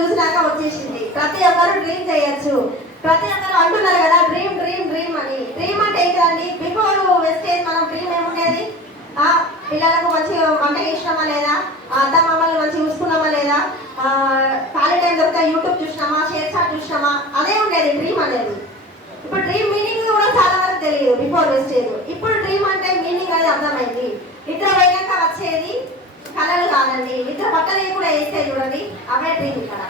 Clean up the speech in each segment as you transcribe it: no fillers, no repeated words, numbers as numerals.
చూసినాక వచ్చేసింది. ప్రతి ఒక్కరు డ్రీమ్ చేయొచ్చు. ప్రతి ఒక్కరు అంటున్నారు కదా డ్రీమ్ డ్రీమ్ డ్రీమ్ అని. డ్రీమ్ అంటే ఏంటండి? బిఫోర్ వెస్టేజ్ మనం డ్రీమ్ ఏముండేది? పిల్లలకు మంచి వంట చేసినామా లేదా, అత్త మామల్ని మంచిగా చూసుకున్నామా లేదా, ఖాళీ టైం దొరికితే యూట్యూబ్ చూసినామా, షేర్ చాట్ చూసినామా, అదే ఉండేది డ్రీమ్ అనేది. ఇప్పుడు డ్రీమ్ మీనింగ్ కూడా చాలా వరకు తెలియదు బిఫోర్ వెస్టేజ్. ఇప్పుడు డ్రీమ్ అంటే మీనింగ్ అనేది అర్థమైంది. నిద్ర పోయాక వచ్చేది కళలు కాదండి. నిద్ర బట్టలు కూడా వేస్తాయి చూడండి, అవే డ్రీమ్. ఇక్కడ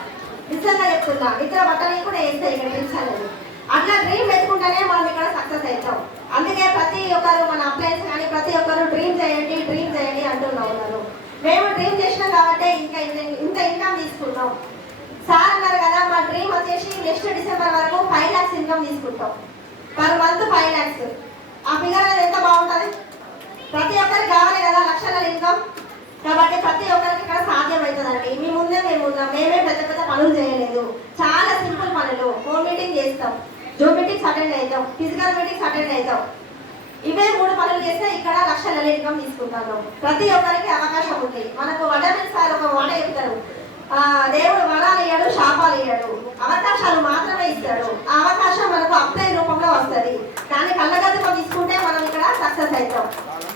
నిజంగా చెప్తున్నా, నిద్ర బట్టలు కూడా వేస్తాయి ఇక్కడ డ్రీమ్స్ అనేది. అట్లా డ్రీమ్ పెట్టుకుంటేనే మనం ఇక్కడ సక్సెస్ అవుతాం. అందుకే ప్రతి ఒక్కరు మన అప్లయన్స్ కానీ ప్రతి ఒక్కరు డ్రీమ్ చేయండి అంటున్నా ఉన్నారు. మేము డ్రీమ్ చేసినాం కాబట్టి ఇంకా ఇంత ఇన్కమ్ తీసుకున్నాం. సార్ అన్నారు కదా మా డ్రీమ్ వచ్చేసి నెక్స్ట్ డిసెంబర్ వరకు 5 lakhs ఇన్కమ్ తీసుకుంటాం. Per month 5 lakhs. ఆ ఫిగర్ అనేది ఎంత బాగుంటుంది? ప్రతి ఒక్కరికి కావాలి కదా లక్షల ఇన్కమ్. కాబట్టి ప్రతి ఒక్కరికి ఇక్కడ సాధ్యమవుతుందండి. మీ ముందే మేము ఉన్నాం. మేమే పెద్ద పెద్ద పనులు చేయలేదు, చాలా సింపుల్ పనులు. ఫోన్ మీటింగ్ చేస్తాం, జూమ్ మీటింగ్స్ అటెండ్ అవుతాం, ఫిజికల్ మీటింగ్స్ అటెండ్ అవుతాం. ఇవే 3 పనులు చేస్తే ఇక్కడ లక్షల ఇన్కమ్ తీసుకుంటాను. ప్రతి ఒక్కరికి అవకాశం ఉంది. మనకు వడమెన్ సార్ ఒక మాట చెప్తారు, దేవుడు వరాలు ఇయ్యాడు, శాపాలు ఇయ్యాడు, అవకాశాలు మాత్రమే ఇస్తాడు. ఆ అవకాశం మనకు అప్లై రూపంలో వస్తుంది. దాన్ని కళ్ళగద్దుకో తీసుకుంటే మనం ఇక్కడ సక్సెస్ అవుతాం.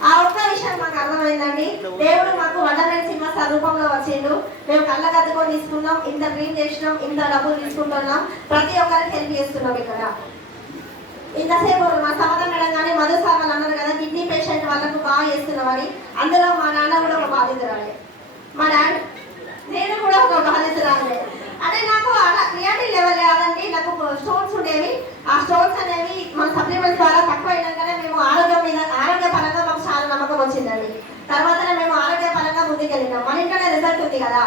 ఆ ఒక్క విషయం మాకు అర్థమైందండి. దేవుడు మాకు వడమెన్ సినిమా సార్ రూపంలో వచ్చిండు. మేము కళ్ళగద్దుకో తీసుకున్నాం, ఇంత డ్రీమ్ చేసినాం, ఇంత డబ్బులు తీసుకుంటున్నాం, ప్రతి ఒక్కరికి హెల్ప్ చేస్తున్నాం. ఇక్కడ ఇంతసేపు మా సమత మేడం కానీ మధు సార్ వాళ్ళు అన్నారు కదా కిడ్నీ పేషెంట్ వాళ్ళకు బాగా చేస్తున్నామని. అందులో మా నాన్న కూడా ఒక బాధితురాలే, మా డాడీ నేను కూడా ఒక బాధితురాలే. అంటే నాకు అలా క్రియేటివ్ లెవెల్ కాదండి, నాకు స్టోన్స్ ఉండేవి. ఆ స్టోన్స్ అనేవి మన సప్లిమెంట్స్ ద్వారా తక్కువ అయినాకనే మేము ఆరోగ్యపరంగా మాకు చాలా నమ్మకం వచ్చిందండి. తర్వాతనే మేము ఆరోగ్యపరంగా ముందుకెళ్ళినాం. మన ఇంట్లోనే రిజల్ట్ ఉంది కదా,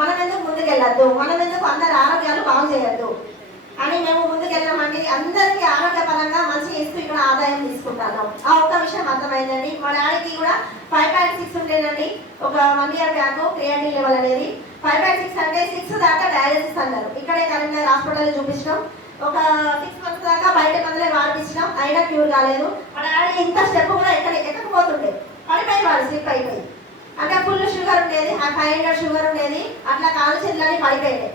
మనం ఎందుకు ముందుకెళ్ళద్దు, మనం ఎందుకు అందరి ఆరోగ్యాలు బాగు చేయొద్దు అని మేము ముందుకెళ్ళామండి. అందరికీ ఆరోగ్యపరంగా మంచి ఇస్తూ ఇక్కడ ఆదాయం తీసుకుంటాను. ఆ ఒక్క విషయం అర్థమైందండి. మా డాడీకి కూడా 5.6 ఉండేనండి ఒక 1 year బ్యాక్ క్రియేటివ్ లెవెల్ అనేది. 5.6 అంటే 6 దాకా డయాలసిస్ అన్నారు. ఇక్కడే కరీంనగర్ హాస్పిటల్లో చూపించినాం. ఒక 6 months దాకా బయట మందులే వాడిపించినాం, అయినా క్యూర్ కాలేదు. మా డాడీ ఇంత స్టెప్ కూడా ఎక్కకపోతుండే, పడిపోయేవాడు, స్లిప్ అయిపోయి. అంటే ఫుల్ షుగర్ ఉండేది, 500 షుగర్ ఉండేది. అట్లా కాలు చేతులన్నీ పడిపోయాయి.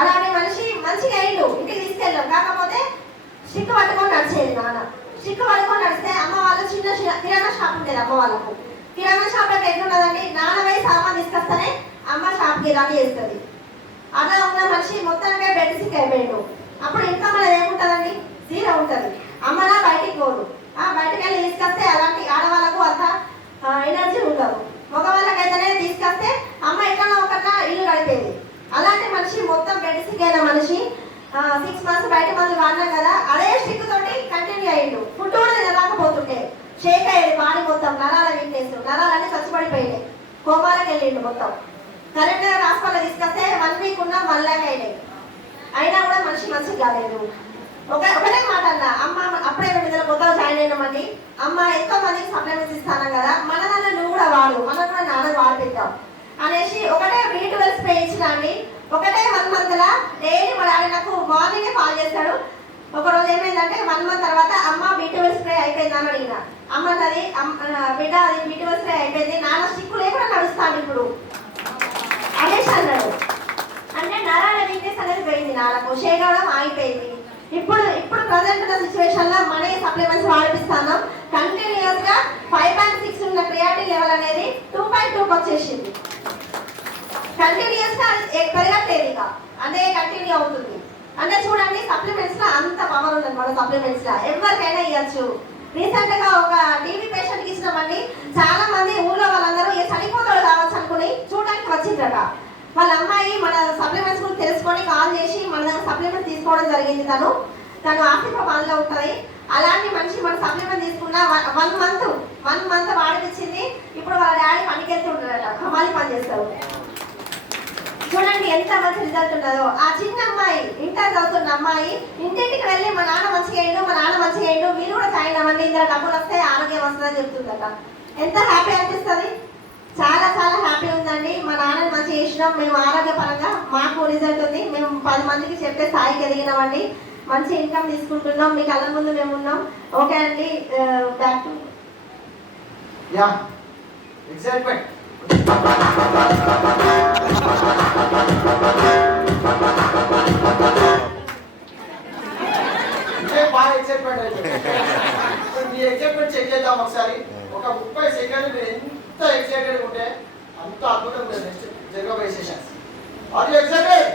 అలాంటి మనిషి మంచిగా అయ్యిండు, ఇంటికి తీసుకెళ్ళాం. కాకపోతే స్టిక్ పట్టుకొని నడిచేది నాన్న. స్టిక్ పట్టుకొని నడిస్తే అమ్మ వాళ్ళు చిన్న కిరాణా షాప్ ఉండేది. అమ్మ వాళ్ళకు కిరాణా షాప్లోకి ఎట్లున్నదండి, నాన్న పోయి సామాన్ తీసుకొస్తేనే అమ్మ షాప్కి రన్ చేస్తుంది. అలా ఉన్న మనిషి మొత్తానికే బెడ్ సిక్ అయిపోయాడు. అప్పుడు ఇన్కమ్ అనేది ఏముంటుందండి, 0 ఉంటుంది. అమ్మనా బయటికి పోదు, బయటకు వెళ్ళి తీసుకొస్తే అలాంటి ఆడవాళ్ళకు అంత ఎనర్జీ ఉండదు. మగవాళ్ళకైతేనే తీసుకొస్తే అమ్మ ఎట్లన్నా ఒకట్లా ఇల్లు గడిపేది. అలాంటి మనిషి మొత్తం బెడ్ సిక్ అయిన మనిషి 6 months బయట మంది వాడినాం కదా, అదే స్టిక్ తోటి కంటిన్యూ అయ్యిండు. ఫుడ్ కూడా తినలేకపోతుంటే షేక్ అయ్యేది బాడీ మొత్తం, నరాల వీక్నెస్, నరాలన్నీ చచ్చిపడిపోయాయి. కోమాలకు వెళ్ళిండు మొత్తం. కరీంనగర్ హాస్పిటల్ తీసుకొస్తే 1 week ఉన్న 1 lakh అయినాయి. అయినా కూడా మనిషి మంచిగా కాలేదు. ఒకటే మాట అన్న, అమ్మ అప్పుడే విడుదల కొత్తగా జాయిన్ అయినామండి. అమ్మ ఎంతో మందికి సప్లిమెంట్స్ ఇస్తాను కదా, మన నాన్న నువ్వు కూడా వాడు, మనం కూడా నాన్న వాడిపిద్దాం అనేసి ఒకటే B12 స్ప్రే ఇచ్చిన అండి. ఒకటే 1 month లా డైలీ మా డాడీ నాకు మార్నింగే కాల్ చేస్తాడు. ఒకరోజు ఏమైందంటే 1 month తర్వాత అమ్మ B12 స్ప్రే అయిపోయింది అని అడిగిన. అమ్మన్నది బిడ్డ అది B12 స్ప్రే అయిపోయింది, నాన్న స్టిక్ లేకుండా నడుస్తాను ఇప్పుడు అనేసి అన్నాడు. అంటే నరాల వీక్నెస్ అనేది పోయింది, నాన్నకు షేక్ అవడం ఆగిపోయింది. ఇప్పుడు ప్రజెంట్ ఉన్న సిచ్యువేషన్ లో మనీ సప్లిమెంట్స్ వాడిపిస్తాను. కంటిన్యూస్ గా 5.6 ఉన్న క్రియేటివ్ లెవెల్ అనేది 2.2 వచ్చేసింది. కంటిన్యూస్ గా పెరగట్లేదు, ఇక అదే కంటిన్యూ అవుతుంది. అంటే చూడండి సప్లిమెంట్స్ లో అంత పవర్ ఉంటుంది. మన సప్లిమెంట్స్ లో ఎవరికైనా ఇవ్వచ్చు. రీసెంట్ గా ఒక టీబీ పేషెంట్ కి ఇచ్చినామండి. చాలా మంది ఊళ్ళో వాళ్ళందరూ చనిపోతాడు కావచ్చు అనుకుని చూడడానికి వచ్చిందట. వాళ్ళ అమ్మాయి మన సప్లిమెంట్స్ గురించి తెలుసుకొని కాల్ చేసి మన దగ్గర సప్లిమెంట్స్ తీసుకోవడం జరిగింది. తను ఆసిఫాబాద్ లో ఉంటుంది. అలాంటి మనిషి మన సప్లిమెంట్ తీసుకున్న 1 month వాడిపించింది. ఇప్పుడు వాళ్ళ డాడీ పనికి వెళ్తుంటారట, హమాలి పని చేస్తారు. చూడండి ఎంత మంచి రిజల్ట్ ఉన్నదో. ఆ చిన్న అమ్మాయి, ఇంటర్ చదువుతున్న అమ్మాయి ఇంటింటికి వెళ్ళి మా నాన్న మంచిగా అయ్యిండు, మీరు కూడా జాయిన్ అవ్వండి, ఇందులో డబ్బులు వస్తే ఆరోగ్యం వస్తుందని చెప్తుందట. ఎంత హ్యాపీ అనిపిస్తుంది, చాలా చాలా హ్యాపీ ఉందండి. మా నాన్నని మంచిగా చేసినాం, మేము ఆరోగ్యపరంగా మాకు రిజల్ట్ ఉంది. మేము 10 మందికి చెప్పే స్థాయికి ఎదిగినామండి. మంచి ఇన్కమ్ తీసుకుంటున్నాం. మీ కళ్ళ ముందు మేము ఉన్నాం. ఓకే అండి, బ్యాక్ టు ఎగ్జైట్మెంట్. బాగా ఎక్సైట్మెంట్ అయిపోయింది. మీ ఎక్సైట్మెంట్ చెక్ చేద్దాం ఒకసారి. ఒక 30 సెకండ్లు మీరు ఎంత ఎక్సైటెడ్ ఉంటే అంత అద్భుతం నెక్స్ట్ జరగబోయే సెషన్స్. Are you excited?